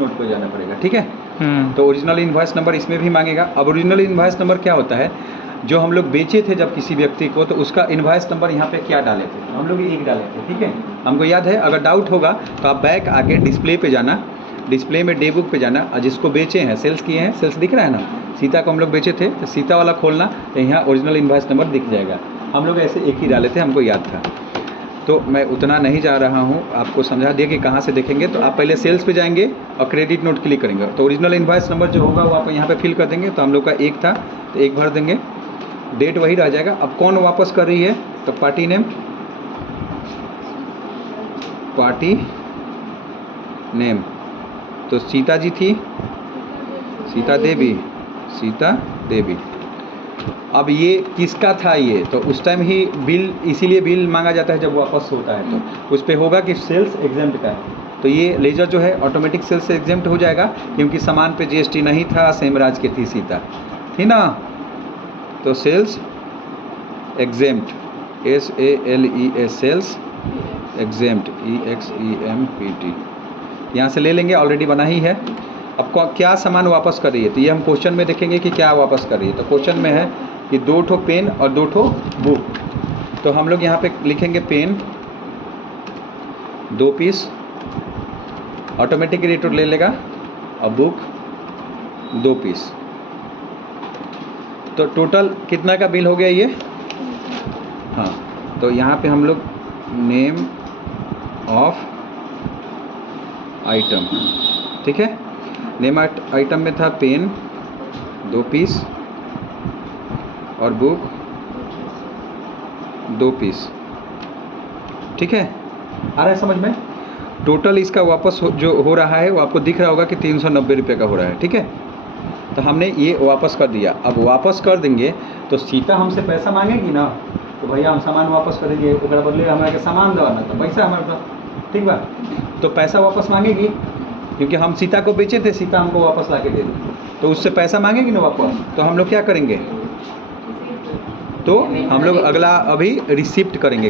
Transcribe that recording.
Note पे जाना पड़ेगा, ठीक है। तो ओरिजिनल इनवॉइस नंबर इसमें भी मांगेगा। अब ओरिजिनल इनवॉइस नंबर क्या होता है, जो हम लोग बेचे थे जब किसी व्यक्ति को, तो उसका इनवॉइस नंबर यहाँ पे क्या डाले थे, हम लोग एक डाले थे, ठीक है, हमको याद है। अगर डाउट होगा तो आप बैक आके डिस्प्ले पे जाना, डिस्प्ले में डे बुक पे जाना, और जिसको बेचे हैं, सेल्स किए हैं, सेल्स दिख रहा है ना, सीता को हम लोग बेचे थे, तो सीता वाला खोलना, तो यहाँ ओरिजिनल इनवॉइस नंबर दिख जाएगा। हम लोग ऐसे एक ही डाले थे, हमको याद था। तो मैं उतना नहीं जा रहा हूँ, आपको समझा दिया कि कहाँ से देखेंगे। तो आप पहले सेल्स पे जाएंगे और क्रेडिट नोट क्लिक करेंगे, तो ओरिजिनल इनवॉइस नंबर जो होगा वो आप यहाँ पे फिल कर देंगे। तो हम लोग का एक था, तो एक भर देंगे, डेट वही रह जाएगा। अब कौन वापस कर रही है, तो पार्टी नेम, पार्टी नेम, तो सीता जी थी, सीता देवी, सीता देवी। अब ये किसका था ये, तो उस टाइम ही बिल, इसीलिए बिल मांगा जाता है जब वापस होता है, तो उस पर होगा कि सेल्स एग्जेम्प्ट का है। तो ये लेजर जो है ऑटोमेटिक सेल्स से एग्जेम्प्ट हो जाएगा, क्योंकि सामान पे जीएसटी नहीं था, सेम राज की थी सीता, थी ना। तो sales exempt, SALES, sales exempt, EXEMPT, यहाँ से ले लेंगे, ऑलरेडी बना ही है। अब क्या सामान वापस कर रही है, तो ये हम क्वेश्चन में देखेंगे कि क्या वापस कर रही है। तो क्वेश्चन में है कि 2 ठो पेन और 2 ठो बुक, तो हम लोग यहाँ पे लिखेंगे पेन 2 पीस, ऑटोमेटिक रेट ले लेगा, और बुक 2 पीस। तो टोटल कितना का बिल हो गया ये, हाँ। तो यहाँ पे हम लोग नेम ऑफ आइटम, ठीक है, नेम आइटम में था पेन 2 पीस और बुक 2 पीस, ठीक है। आ रहा है समझ में। टोटल इसका वापस जो हो रहा है वो आपको दिख रहा होगा कि 390 रुपये का हो रहा है, ठीक है। तो हमने ये वापस कर दिया। अब वापस कर देंगे तो सीता हमसे पैसा मांगेगी ना, तो भैया हम सामान वापस करेंगे, ओकरा बदले हमारे के सामान देवाना, तो पैसा हमारे पास, ठीक बा। तो पैसा वापस मांगेगी, क्योंकि हम सीता को बेचे थे, सीता हमको वापस ला के दे दी, तो उससे पैसा मांगेगी ना वापस। तो हम लोग क्या करेंगे, तो हम लोग अगला अभी रिसिप्ट करेंगे।